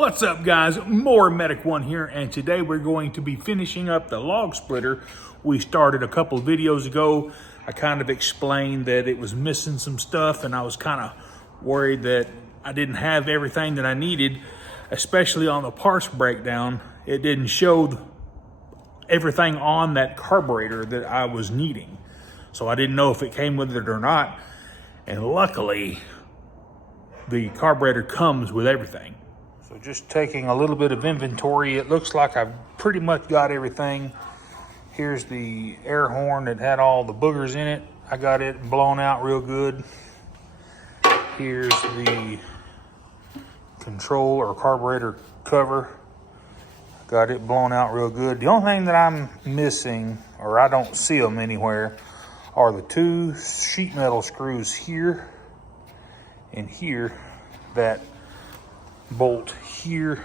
What's up, guys? More Medic One here, and today we're going to be finishing up the log splitter we started a couple of videos ago. I kind of explained that it was missing some stuff, and I was kind of worried that I didn't have everything that I needed, especially on the parts breakdown. It didn't show everything on that carburetor that I was needing, so I didn't know if it came with it or not. And luckily, the carburetor comes with everything. So just taking a little bit of inventory, it looks like I've pretty much got everything. Here's the air horn that had all the boogers in it. I got it blown out real good. Here's the control or carburetor cover. Got it blown out real good. The only thing that I'm missing, or I don't see them anywhere, are the two sheet metal screws here and here that bolt here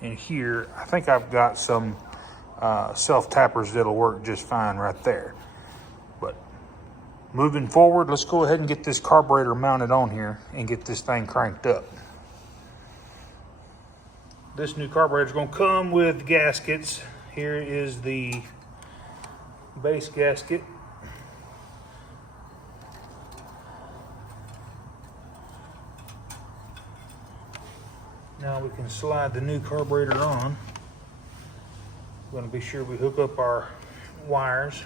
and here. I think I've got some self tappers that'll work just fine right there. But moving forward, let's go ahead and get this carburetor mounted on here and get this thing cranked up. This new carburetor is going to come with gaskets. Here is the base gasket. Now we can slide the new carburetor on. We're going to be sure we hook up our wires.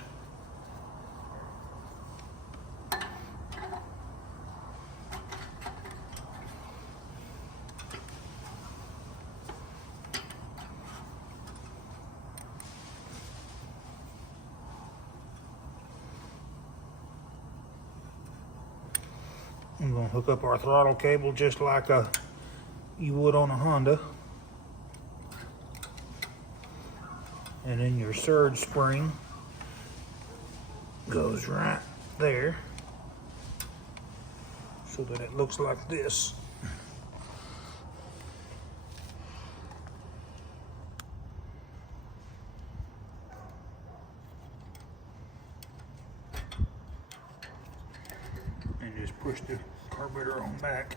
I'm going to hook up our throttle cable just like you would on a Honda. And then your surge spring goes right there so that it looks like this. And just push the carburetor on back.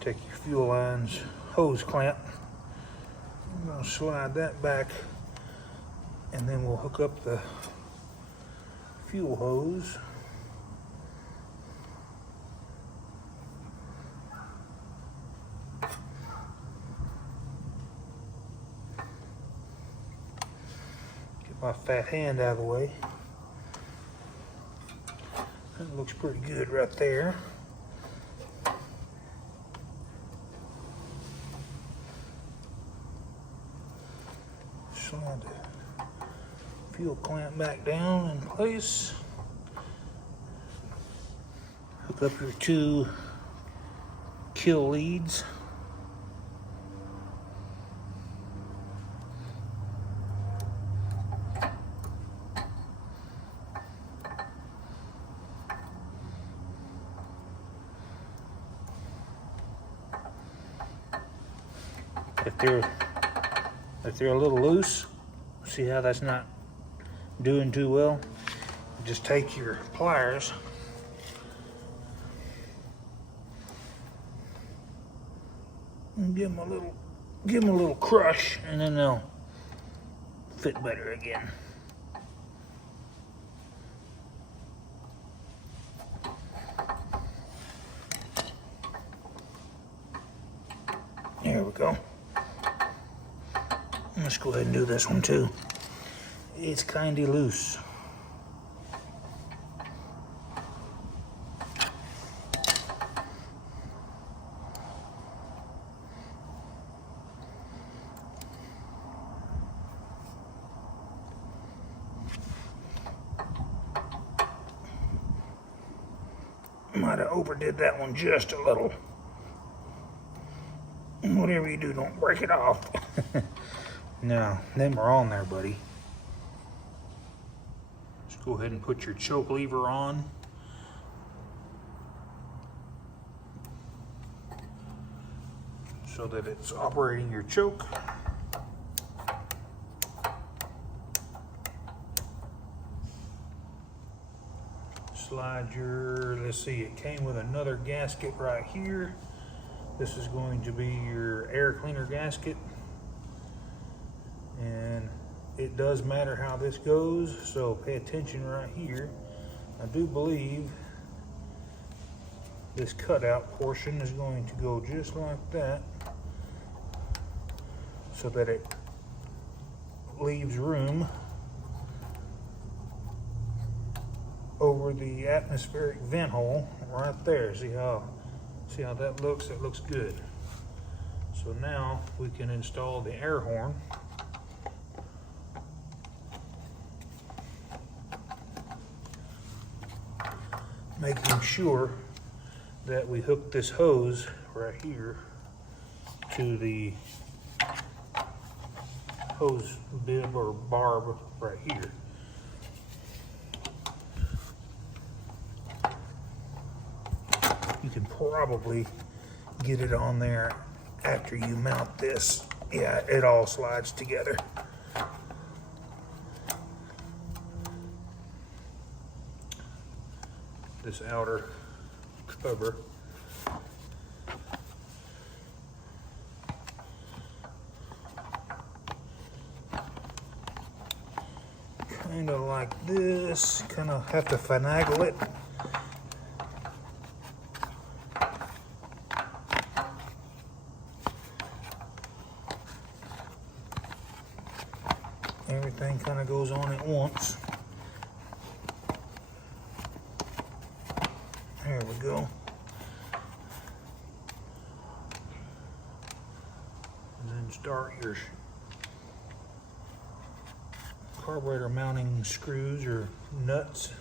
Take your fuel lines hose clamp. I'm going to slide that back, and then we'll hook up the fuel hose. Get my fat hand out of the way. That looks pretty good right there. Slide the fuel clamp back down in place. Hook up your two kill leads. If they're a little loose, see how that's not doing too well? Just take your pliers and give them a little crush, and then they'll fit better again. There we go. Let's go ahead and do this one too. It's kinda loose. Might have overdid that one just a little. Whatever you do, don't break it off. Now, them are on there, buddy. Just go ahead and put your choke lever on. So that it's operating your choke. slide your, let's see, it came with another gasket right here. This is going to be your air cleaner gasket. And it does matter how this goes, so pay attention right here. I do believe this cutout portion is going to go just like that, so that it leaves room over the atmospheric vent hole right there. See how that looks? That looks good. So now we can install the air horn. Making sure that we hook this hose right here to the hose bib or barb right here. You can probably get it on there after you mount this. Yeah, it all slides together. This outer cover kind of like this, kind of have to finagle it. Everything kind of goes on at once. There we go. And then start your carburetor mounting screws or nuts.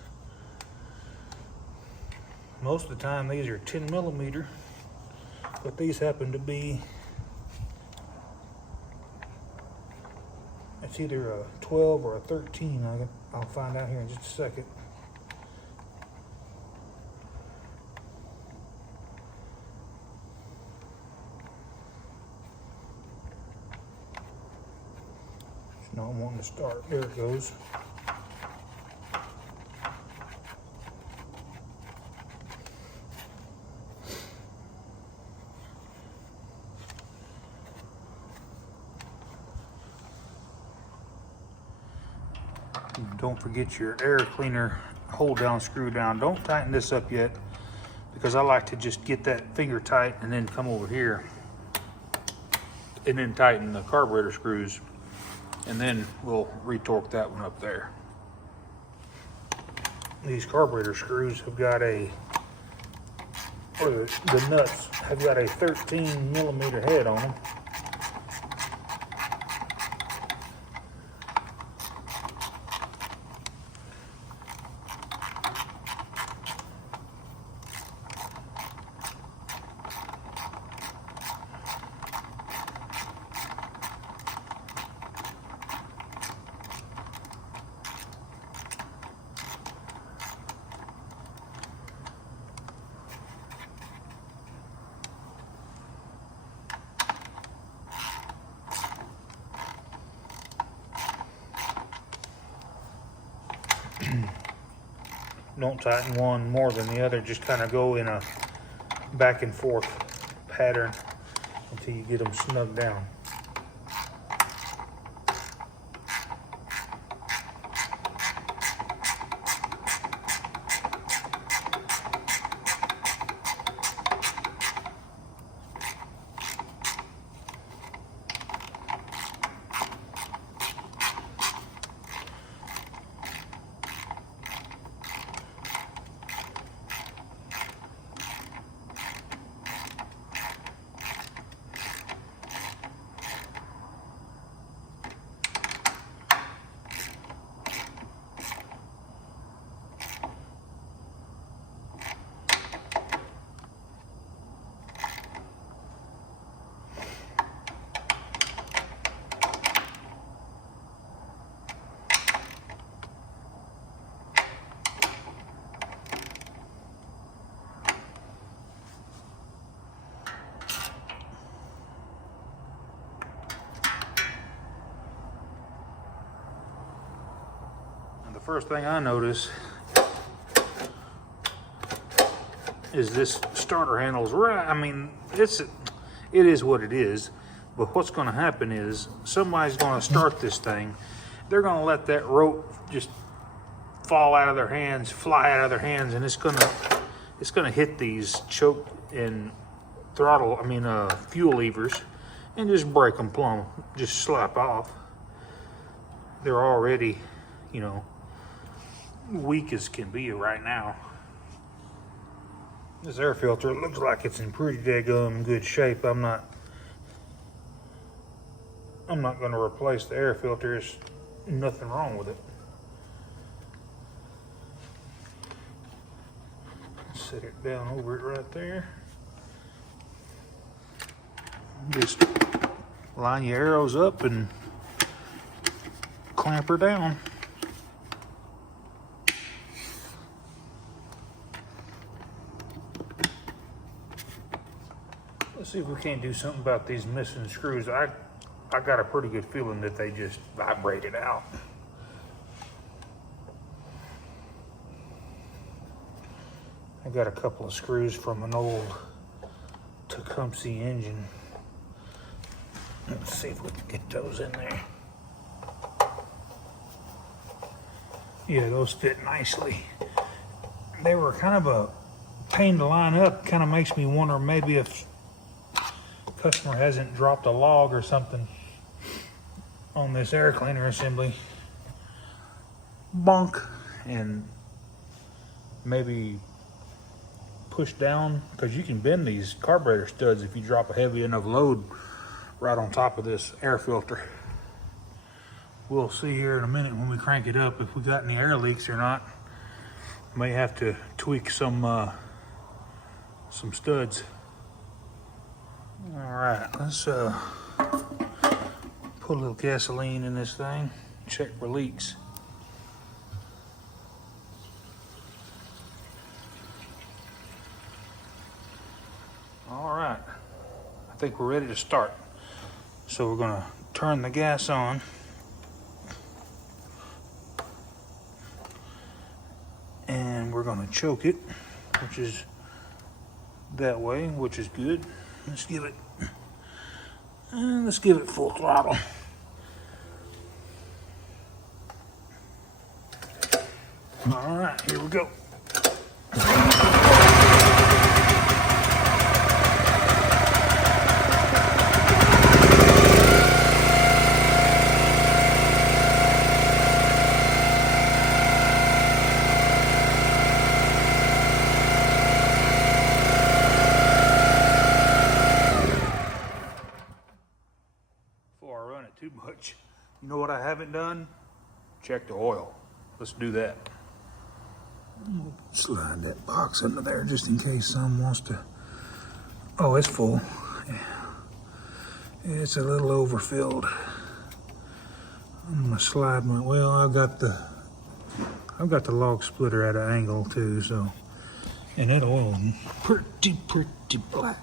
Most of the time these are 10 millimeter, but these happen to be, it's either a 12 or a 13. I'll find out here in just a second. Not wanting to start. There it goes. Don't forget your air cleaner hold down, screw down. Don't tighten this up yet, because I like to just get that finger tight and then come over here and then tighten the carburetor screws. And then we'll retorque that one up there. These carburetor screws have got the nuts have got a 13 millimeter head on them. Don't tighten one more than the other, just kind of go in a back and forth pattern until you get them snug down. First thing I notice is this starter handle's right. I mean, it is what it is. But what's going to happen is somebody's going to start this thing. They're going to let that rope just fall out of their hands, fly out of their hands, and it's going to hit these choke and throttle, fuel levers, and just break them plumb, just slap off. They're already, you know, weak as can be right now. This air filter, it looks like it's in pretty daggum good shape. I'm not going to replace the air filter. There's nothing wrong with it. Set it down over it right there. Just line your arrows up and clamp her down. Let's see if we can't do something about these missing screws. I got a pretty good feeling that they just vibrated out. I got a couple of screws from an old Tecumseh engine. Let's see if we can get those in there. Yeah, those fit nicely. They were kind of a pain to line up. Kind of makes me wonder maybe if customer hasn't dropped a log or something on this air cleaner assembly. Bonk. And maybe push down, because you can bend these carburetor studs if you drop a heavy enough load right on top of this air filter. We'll see here in a minute when we crank it up if we got any air leaks or not. May have to tweak some studs. All right, let's put a little gasoline in this thing, check for leaks. All right, I think we're ready to start. So we're gonna turn the gas on. And we're gonna choke it, which is that way, which is good. Let's give it full throttle. All right, here we go. Too much. You know what I haven't done? Check the oil. Let's do that. Slide that box under there just in case someone wants to. Oh, it's full. Yeah. It's a little overfilled. I'm gonna slide my. Well, I've got the log splitter at an angle too, so. And that oil is pretty black.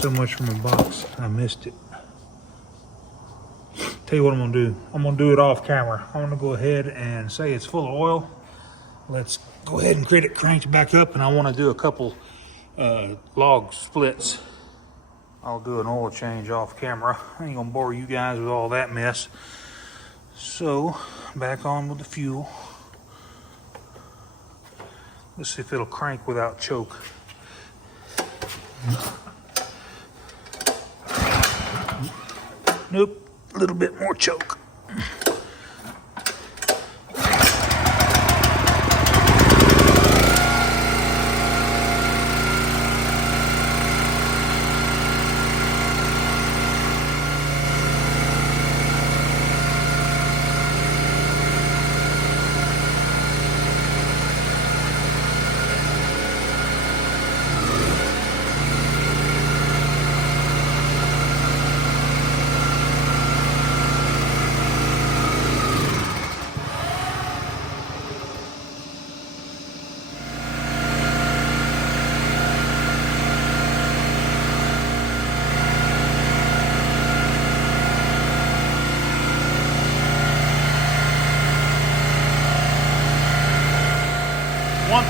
So much from a box, I missed it. Tell you what I'm gonna do. I'm gonna do it off camera. I'm gonna go ahead and say it's full of oil. Let's go ahead and get it cranked back up, and I wanna do a couple log splits. I'll do an oil change off camera. I ain't gonna bore you guys with all that mess. So, back on with the fuel. Let's see if it'll crank without choke. Nope, a little bit more choke.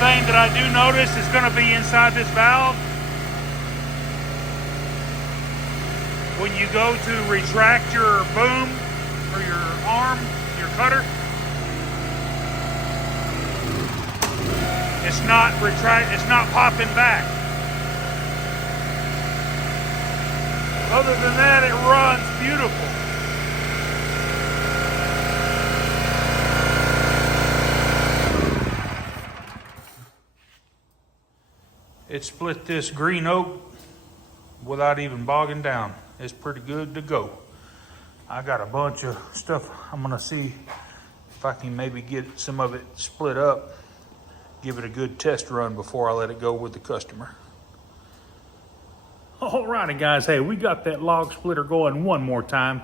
thing that I do notice is going to be inside this valve. When you go to retract your boom or your arm, your cutter, it's not popping back. Other than that, it runs beautiful. It split this green oak without even bogging down. It's pretty good to go. I got a bunch of stuff. I'm gonna see if I can maybe get some of it split up, give it a good test run before I let it go with the customer. Alrighty guys, hey, we got that log splitter going one more time.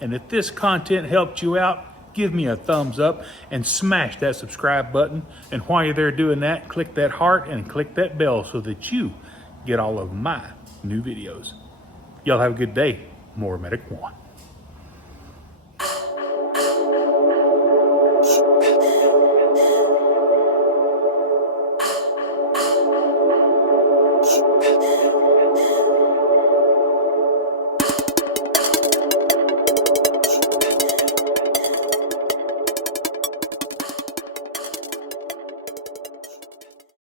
And if this content helped you out, give me a thumbs up and smash that subscribe button. And while you're there doing that, click that heart and click that bell so that you get all of my new videos. Y'all have a good day. More Medic One.